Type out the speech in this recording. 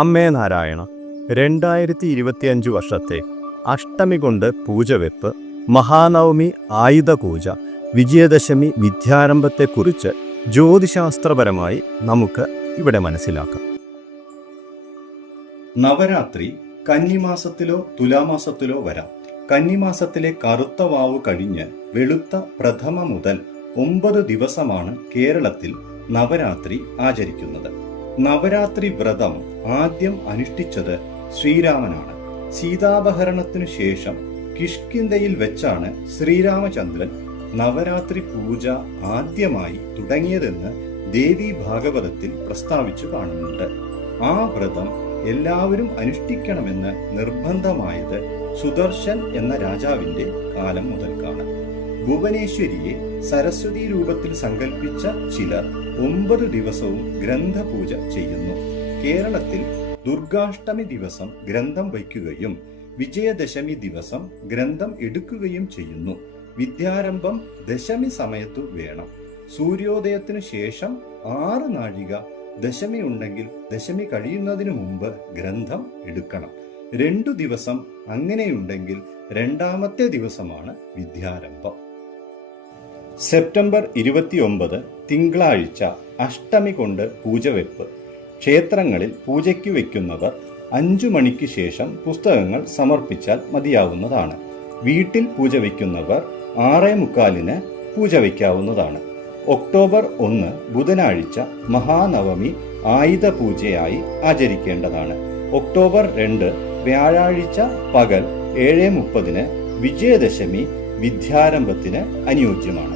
അമ്മേ നാരായണ, 2025 വർഷത്തെ അഷ്ടമി കൊണ്ട് പൂജവെപ്പ്, മഹാനവമി ആയുധപൂജ, വിജയദശമി വിദ്യാരംഭത്തെക്കുറിച്ച് ജ്യോതിശാസ്ത്രപരമായി നമുക്ക് ഇവിടെ മനസ്സിലാക്കാം. നവരാത്രി കന്നിമാസത്തിലോ തുലാമാസത്തിലോ വരാം. കന്നിമാസത്തിലെ കറുത്ത വാവ് കഴിഞ്ഞ് വെളുത്ത പ്രഥമ മുതൽ 9 ദിവസമാണ് കേരളത്തിൽ നവരാത്രി ആചരിക്കുന്നത്. നവരാത്രി വ്രതം ആദ്യം അനുഷ്ഠിച്ചത് ശ്രീരാമനാണ്. സീതാപഹരണത്തിനു ശേഷം കിഷ്കിന്ധയിൽ വെച്ചാണ് ശ്രീരാമചന്ദ്രൻ നവരാത്രി പൂജ ആദ്യമായി തുടങ്ങിയതെന്ന് ദേവി ഭാഗവതത്തിൽ പ്രസ്താവിച്ചു കാണുന്നുണ്ട്. ആ വ്രതം എല്ലാവരും അനുഷ്ഠിക്കണമെന്ന് നിർബന്ധമായത് സുദർശൻ എന്ന രാജാവിന്റെ കാലം മുതൽക്കാണ്. ഭുവനേശ്വരിയെ സരസ്വതി രൂപത്തിൽ സങ്കല്പിച്ച ചിലർ 9 ദിവസവും ഗ്രന്ഥപൂജ ചെയ്യുന്നു. കേരളത്തിൽ ദുർഗാഷ്ടമി ദിവസം ഗ്രന്ഥം വയ്ക്കുകയും വിജയദശമി ദിവസം ഗ്രന്ഥം എടുക്കുകയും ചെയ്യുന്നു. വിദ്യാരംഭം ദശമി സമയത്തു വേണം. സൂര്യോദയത്തിനു ശേഷം 6 നാഴിക ദശമി ഉണ്ടെങ്കിൽ ദശമി കഴിയുന്നതിനു മുമ്പ് ഗ്രന്ഥം എടുക്കണം. 2 ദിവസം അങ്ങനെയുണ്ടെങ്കിൽ 2ാമത്തെ ദിവസമാണ് വിദ്യാരംഭം. സെപ്റ്റംബർ 29 തിങ്കളാഴ്ച അഷ്ടമി കൊണ്ട് പൂജവെപ്പ്. ക്ഷേത്രങ്ങളിൽ പൂജയ്ക്ക് വയ്ക്കുന്നവർ 5 മണിക്ക് ശേഷം പുസ്തകങ്ങൾ സമർപ്പിച്ചാൽ മതിയാവുന്നതാണ്. വീട്ടിൽ പൂജ വയ്ക്കുന്നവർ 6:45 പൂജ വയ്ക്കാവുന്നതാണ്. ഒക്ടോബർ 1 ബുധനാഴ്ച മഹാനവമി ആയുധ പൂജയായി ആചരിക്കേണ്ടതാണ്. ഒക്ടോബർ 2 വ്യാഴാഴ്ച പകൽ 7:30 വിജയദശമി വിദ്യാരംഭത്തിന് അനുയോജ്യമാണ്.